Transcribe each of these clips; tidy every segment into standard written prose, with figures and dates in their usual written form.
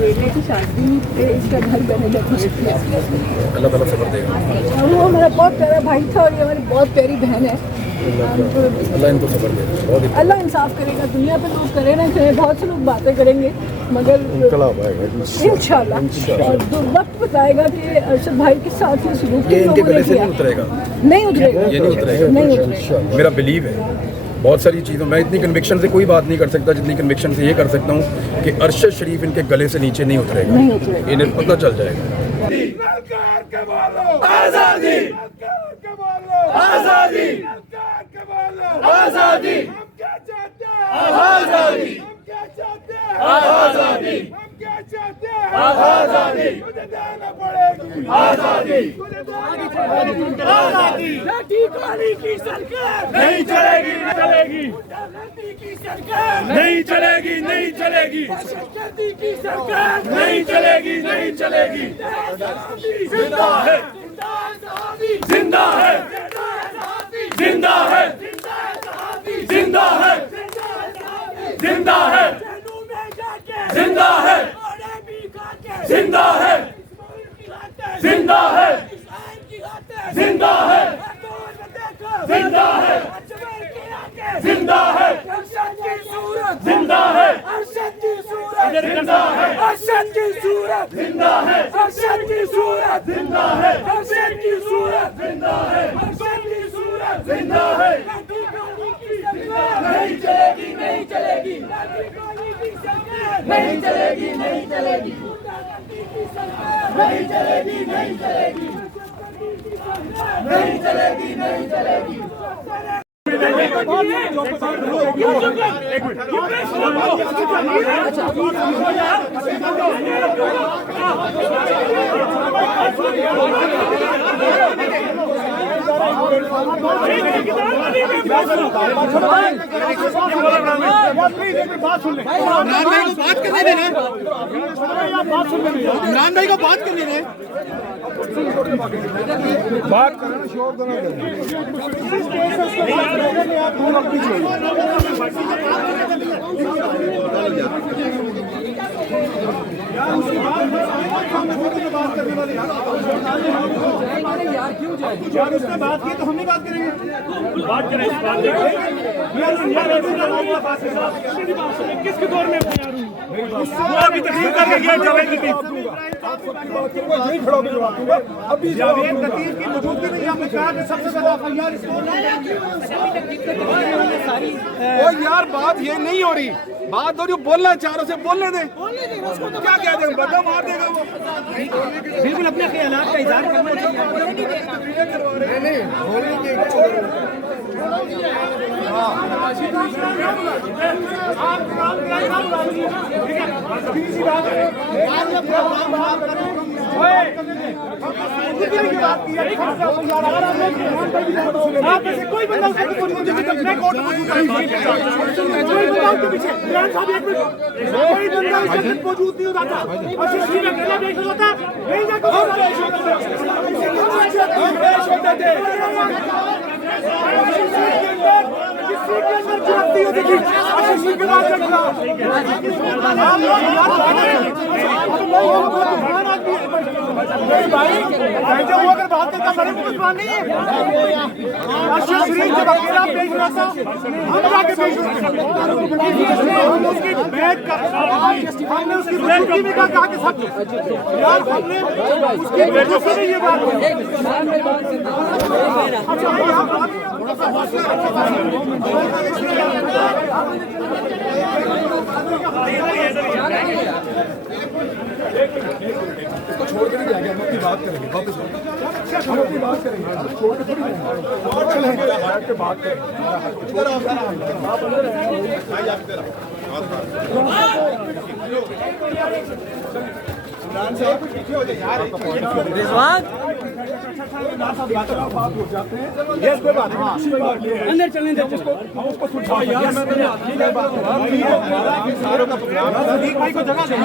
बेटे की शादी पे इसका घर बने किया। अल्लाह ताला सब्र देगा। और वो हमारा बहुत प्यारा भाई था और ये हमारी बहुत प्यारी बहन है। अल्लाह इनको सब्र दे। अल्लाह इंसाफ करेगा। दुनिया पे लोग करे ना करे, बहुत से लोग बातें करेंगे मगर इंशाल्लाह और वक्त बताएगा कि अरशद भाई के साथ ये सलूक ये इनके गले से नहीं उतरेगा, नहीं उतरेगा, ये नहीं उतरेगा, नहीं उतरेगा। मेरा बिलीव है। बहुत सारी चीज़ों मैं इतनी कन्विक्शन से कोई बात नहीं कर सकता जितनी कन्विक्शन से ये कर सकता हूँ कि अरशद शरीफ इनके गले से नीचे नहीं उतरेगा, नहीं उतरेगा। इन्हें पता चल जाएगा। आजादी आजादी आजादी हम क्या चाहते हैं आजादी हम क्या चाहते हैं आजादी हम क्या चाहते हैं आजादी तुझे देना पड़ेगी आजादी तुझे देना पड़ेगी आजादी लाठी काली की सरकार नहीं चलेगी नहीं चलेगी लाठी की सरकार नहीं चलेगी नहीं चलेगी दहशतगर्दी की सरकार नहीं चलेगी नहीं चलेगी जिंदा है जिंदा है जिंदा है जिंदा है जिंदा है जिंदा है जिंदा है जिंदा है जिंदा है जिंदा है जिंदा है जिंदा है अरशद की सूरत जिंदा है अरशद की सूरत जिंदा है अरशद की सूरत जिंदा है अरशद की सूरत जिंदा है अरशद की सूरत जिंदा है नहीं चलेगी नहीं चलेगी नहीं चलेगी नहीं चलेगी नहीं चलेगी नहीं चलेगी नहीं चलेगी नहीं चलेगी इमरान भाई को बात करने देना, इमरान भाई को बात करने दें, बात करना शोर देना यार उसने बात की तो हम नहीं बात करेंगे बात करें किसके दौर में अभी तकलीफ कर रही है जावेद लतीफ नहीं खड़ा होकर अभी जावेद लतीफ की मौजूदगी में आपने कहा कि सबसे ज्यादा फैयार ओ यार बात ये नहीं हो रही बात हो जो बोलना चाह रहे बोलने दे क्या कह देंगे बदला मार देगा वो बिल्कुल अपने ख्यालात का इजहार करना कोई बंदा मौजूद नहीं होता अगर बात करता बड़े मुसलमान नहीं है जब अकेला पेश हुआ था हम जाके पेश हम उसकी बैठ कर हमने उसकी मौजूदगी में कहा कि सब यार हमने उसकी वजह से ये बात इसको छोड़ के नहीं जाएंगे, हम अपनी बात करेंगे वापस हम अपनी बात करेंगे छोड़ के थोड़ी जाएंगे बैठ के बात करेंगे अंदर चलने दो उसको भाई को जगह दे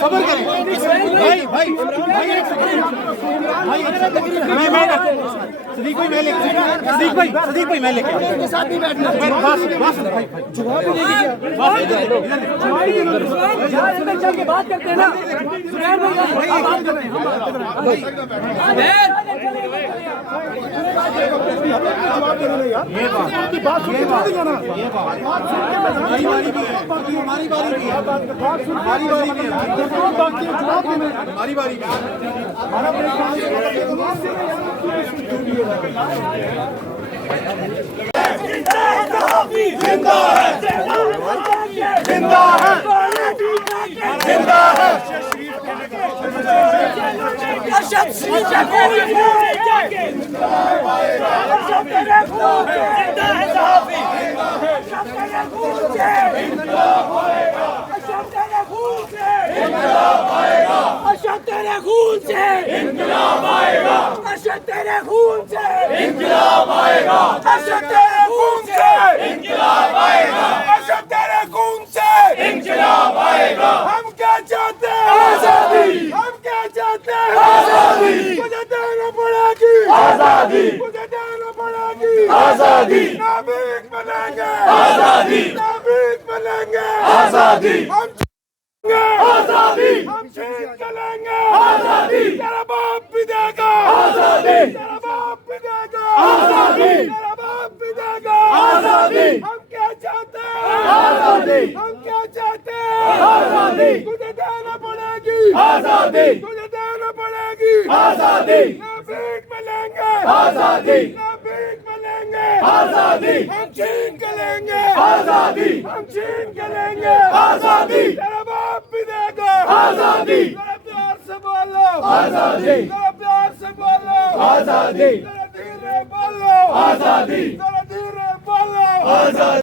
खबर करें भाई भाई भाई सदीक भाई मैं लेके सदीक भाई मैं लेके उनके साथ नहीं बैठना बस भाई अंदर चल के बात करते हैं ना सुरेश भाई बात कर रहे हैं ये बात सुन के छोड़ेगा ना ये बात हमारी बारी भी है हमारी बारी भी है हमारी बारी भी है हमारी बारी भी जिंदा है जिंदा है जिंदा है अरशद शरीफ अरशद तेरे खून से जिंदा है सहाफी अरशद तेरे खून से इनकलाब आएगा अरशद तेरे खून से इनकलाब आएगा अरशद तेरे खून से इनकलाब आएगा अरशद तेरे खून से इनकलाब आएगा अरशद तेरे खून से इनकलाब आएगा अरशद तेरे खून से इनकलाब आएगा हम क्या चाहते हैं आजादी हम क्या चाहते हैं आजादी मुझे देना पड़ेगी आजादी मुझे देना पड़ेगी आजादी नाभिक बनेंगे आजादी नाभिक बनेंगे आजादी हम आजादी हम छीन के लेंगे आजादी तेरा बाप भी देगा आजादी तेरा बाप भी देगा आजादी तेरा बाप भी देगा आजादी हम क्या चाहते हैं आजादी हम क्या चाहते हैं आजादी तुझे देना पड़ेगी आजादी तुझे देना पड़ेगी आजादी नाभिक बनेंगे आजादी नाभिक बनेंगे आजादी हम छीन के लेंगे आजादी हम छीन के लेंगे आजादी तेरा बाप भी देगा आजादी जरा प्यार से बोलो आजादी जरा प्यार से बोलो आजादी जरा धीरे बोलो आजादी जरा धीरे बोलो आजादी